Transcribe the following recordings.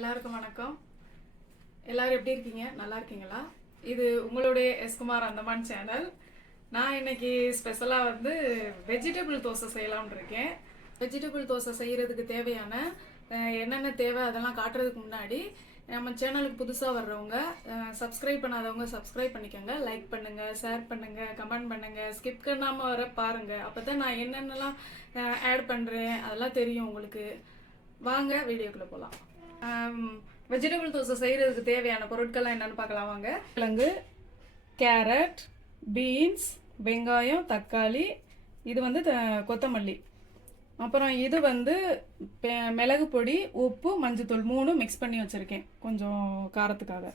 எல்லாருக்கும் வணக்கம். எல்லாரும் எப்படி இருக்கீங்க? நல்லா இருக்கீங்களா? இது உங்களுடைய எஸ்குமார் அந்தமான் சேனல். நான் இன்னைக்கு ஸ்பெஷலாக வெஜிடபிள் தோசை செய்யலாம்னு இருக்கேன். வெஜிடபிள் தோசை செய்கிறதுக்கு தேவையான என்னென்ன தேவை அதெல்லாம் காட்டுறதுக்கு முன்னாடி நம்ம சேனலுக்கு புதுசாக வர்றவங்க சப்ஸ்கிரைப் பண்ணாதவங்க சப்ஸ்கிரைப் பண்ணிக்கோங்க. லைக் பண்ணுங்கள், ஷேர் பண்ணுங்கள், கமெண்ட் பண்ணுங்கள், ஸ்கிப் பண்ணாமல் வர பாருங்கள். அப்போ தான் நான் என்னென்னலாம் ஆட் பண்ணுறேன் அதெல்லாம் தெரியும் உங்களுக்கு. வாங்க வீடியோக்குள்ளே போகலாம். வெஜிடபிள் தோசை செய்கிறதுக்கு தேவையான பொருட்கள்லாம் என்னென்னு பார்க்கலாம் வாங்க. கிழங்கு, கேரட், பீன்ஸ், வெங்காயம், தக்காளி, இது கொத்தமல்லி, அப்புறம் இது மிளகு பொடி, உப்பு, மஞ்சத்தூள் 3 மிக்ஸ் பண்ணி வச்சுருக்கேன் கொஞ்சம் காரத்துக்காக.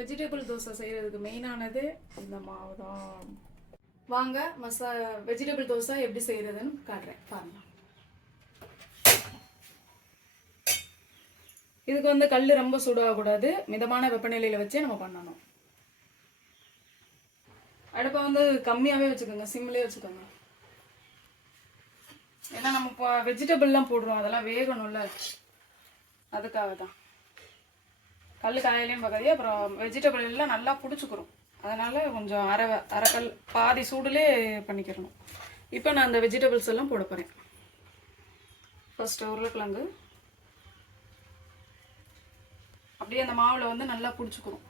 வெஜிடபிள் தோசை செய்கிறதுக்கு மெயினானது இந்த மாவு தான். வாங்க வெஜிடபிள் தோசை எப்படி செய்கிறதுன்னு காட்டுறேன் பாருங்கள். இதுக்கு கல் ரொம்ப சூடாகக்கூடாது, மிதமான வெப்பநிலையில் வச்சே நம்ம பண்ணணும். அடுப்பை கம்மியாகவே வச்சுக்கோங்க, சிம்லேயே வச்சுக்கோங்க. ஏன்னா நம்ம இப்போ வெஜிடபிள்லாம் போடுறோம், அதெல்லாம் வேகணும்ல, அதுக்காக தான். கல் காயிலையும் பார்க்காதே, அப்புறம் வெஜிடபிள் எல்லாம் நல்லா பிடிச்சிக்கிறோம். அதனால் கொஞ்சம் அரைக்கல் பாதி சூடுலேயே பண்ணிக்கிறணும். இப்போ நான் அந்த வெஜிடபிள்ஸ் எல்லாம் போட போகிறேன். ஃபர்ஸ்ட்டு உருளைக்கிழங்கு அப்படியே அந்த மாவில் நல்லா பிடிச்சிக்கிறோம்,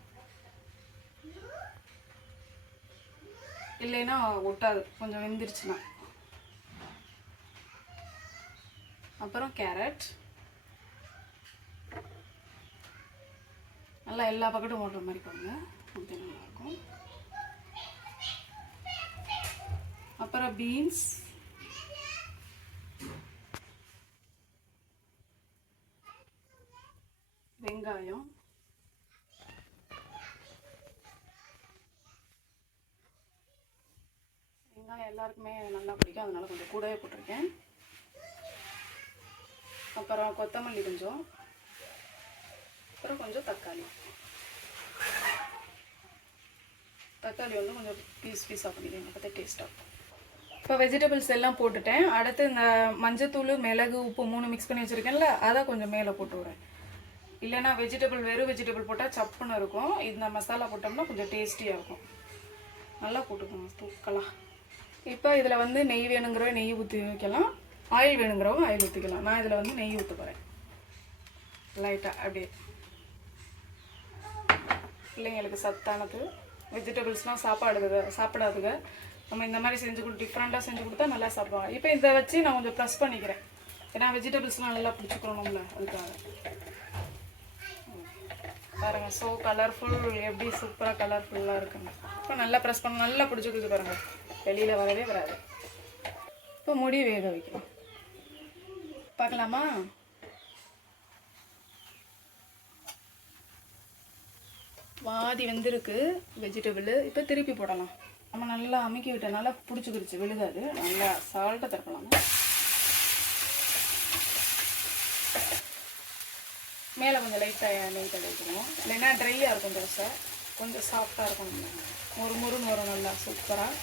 இல்லைன்னா ஒட்டாது கொஞ்சம் வெந்துருச்சுன்னா. அப்புறம் கேரட் நல்லா எல்லா பக்கட்டும் ஓடுற மாதிரி பாருங்க, அப்படி நல்லாயிருக்கும். அப்புறம் பீன்ஸ், வெங்காயம், வெங்காயம் எல்லாருக்குமே நல்லா பிடிக்கும், அதனால கொஞ்சம் கூடவே போட்டிருக்கேன். அப்புறம் கொத்தமல்லி கொஞ்சம், அப்புறம் கொஞ்சம் தக்காளி கொஞ்சம் பீஸாக பண்ணிடுங்க, அப்போ டேஸ்ட்டாக. இப்போ வெஜிடபிள்ஸ் எல்லாம் போட்டுட்டேன். அடுத்து இந்த மஞ்சத்தூள், மிளகு, உப்பு 3 மிக்ஸ் பண்ணி வச்சுருக்கேன்ல, அதை கொஞ்சம் மேலே போட்டு விடுறேன். இல்லைன்னா வெறும் வெஜிடபிள் போட்டால் சப்புன்னு இருக்கும். இந்த மசாலா போட்டோம்னா கொஞ்சம் டேஸ்டியாக இருக்கும். நல்லா போட்டுக்கோங்க தூக்கலாம். இப்போ இதில் நெய் வேணுங்கிறவ நெய் ஊற்றி வைக்கலாம், ஆயில் வேணுங்கிறவங்க ஆயில் ஊற்றிக்கலாம். நான் இதில் நெய் ஊற்ற போகிறேன் லைட்டாக. அப்படியே பிள்ளைங்களுக்கு சத்தானது. வெஜிடபிள்ஸ்லாம் சாப்பிடாதுங்க. நம்ம இந்த மாதிரி டிஃப்ரெண்ட்டாக செஞ்சு கொடுத்தா நல்லா சாப்பிடுவாங்க. இப்போ இதை வச்சு நான் கொஞ்சம் ப்ரெஸ் பண்ணிக்கிறேன், ஏன்னா வெஜிடபிள்ஸ்லாம் நல்லா பிடிச்சிக்கணும்ல, அதுக்காக. பாருங்கள், ஸோ கலர்ஃபுல், எப்படி சூப்பராக கலர்ஃபுல்லாக இருக்குங்க. இப்போ நல்லா ப்ரெஸ் பண்ண நல்லா பிடிச்சிக்கிது பாருங்கள், வெளியில் வரவே வராது. இப்போ முடி வேக வைக்கலாம், பார்க்கலாமா? பாதி வெந்திருக்கு வெஜிடபிள். இப்போ திருப்பி போடலாம். நம்ம நல்லா அமுக்கி விட்டனால பிடிச்சிக்கிடுச்சு, விழுகாது. நல்லா சால்ட்டை திறக்கலாம். மேலே கொஞ்சம் லைட்டாக நெய் தடவிக்கணும், இல்லைன்னா ட்ரையாக இருக்கும் தோசை. கொஞ்சம் சாஃப்டாக இருக்கும், முறுமுறுன்னு வரும், நல்லா சூப்பராக.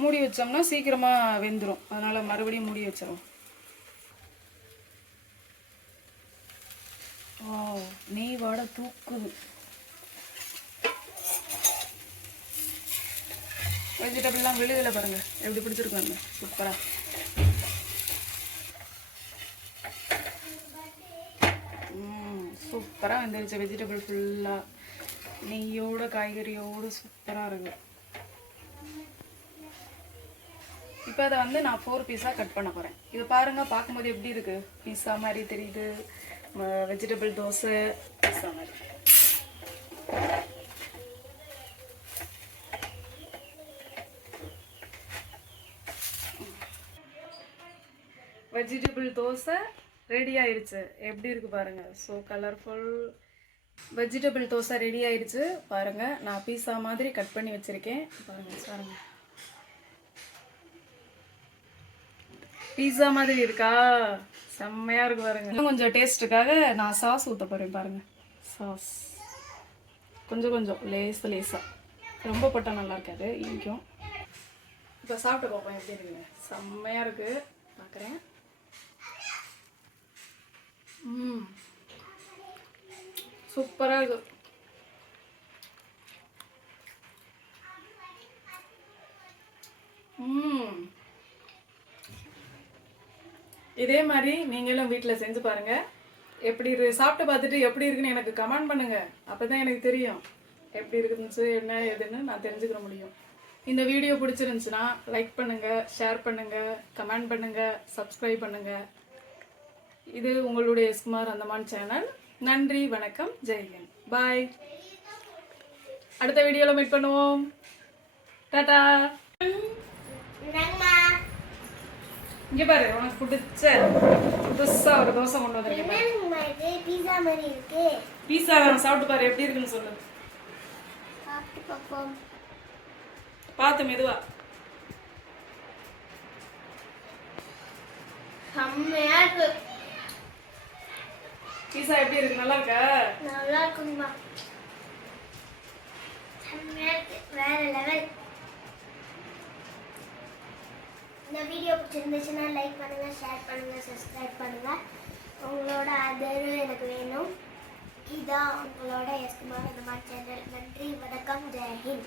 மூடி வச்சோம்னா சீக்கிரமாக வெந்துடும், அதனால் மறுபடியும் மூடி வச்சிடும். நெய் வாடை தூக்குது. வெஜிடபிள்லாம் விழுகலை பாருங்கள், எப்படி பிடிச்சிருக்காங்க சூப்பராக. சூப்பராக வந்துருச்சு வெஜிடபிள் ஃபுல்லாக, நெய்யோட காய்கறியோடு சூப்பராக இருக்குது. இப்போ அதை நான் 4 பீஸாக கட் பண்ண போகிறேன். இது பாருங்கள், பார்க்கும்போது எப்படி இருக்குது, பீஸா மாதிரி தெரியுது. வெஜிடபிள் தோசை பீஸா மாதிரி. வெஜிடபிள் தோசை ரெடி ஆயிடுச்சு. எப்படி இருக்கு பாருங்க, so colourful. Vegetable dosa ready ஆயிடுச்சு பாருங்க. நான் பீஸா மாதிரி கட் பண்ணி வச்சிருக்கேன் பாருங்க. பீஸா மாதிரி இருக்கா? செம்மையா இருக்கு பாருங்க. இன்னும் கொஞ்சம் டேஸ்ட்டுக்காக நான் சாஸ் ஊற்ற போறேன் பாருங்க. சாஸ் கொஞ்சம் லேசா, ரொம்ப போட்டால் நல்லா இருக்காது, இனிக்கும். இப்போ சாப்பிட்டு பார்ப்போம் எப்படி இருக்குங்க. செம்மையா இருக்கு, பார்க்குறேன். சூப்பராக இருக்கும். இதே மாதிரி நீங்களும் வீட்டில் செஞ்சு பாருங்கள். எப்படி சாப்பிட்டு பார்த்துட்டு எப்படி இருக்குன்னு எனக்கு கமெண்ட் பண்ணுங்கள். அப்போ தான் எனக்கு தெரியும் எப்படி இருக்குதுன்னு என்ன ஏதுன்னு நான் தெரிஞ்சுக்கிற முடியும். இந்த வீடியோ பிடிச்சிருந்துச்சுன்னா லைக் பண்ணுங்கள், ஷேர் பண்ணுங்கள், கமெண்ட் பண்ணுங்கள், சப்ஸ்கிரைப் பண்ணுங்கள். இது உங்களுடைய எஸ்குமார் அந்தமான் சேனல். நன்றி, வணக்கம், ஜெய்ஹிந்த், பாய். அடுத்த வீடியோவில் மீட் பண்ணுவோம். டாடா. இங்க பாரு, உனக்கு பிடிச்ச புதுசா ஒரு தோசை கொண்டு வந்திருக்கேன். பீஸா மாதிரி இருக்கு. பீஸா சாப்பிட்டு பாரு எப்படி இருக்குன்னு சொல்லு. சாப்பிட்டு பார்ப்போம். பார்த்து மெதுவா. செம்மையா இருக்கு. பீஸா எப்படி இருக்கு? நல்லா இருக்கா? நல்லா இருக்குமா. செம்மையா இருக்கு, வேற லெவல். இந்த வீடியோ பிடிச்சிருந்துச்சுன்னா லைக் பண்ணுங்க, ஷேர் பண்ணுங்க, சப்ஸ்கிரைப் பண்ணுங்க. உங்களோட ஆதரவு எனக்கு வேணும். இதான் உங்களோட எஸ்குமார் அந்தமான் சேனல். நன்றி, வணக்கம், ஜெய்ஹிந்த்.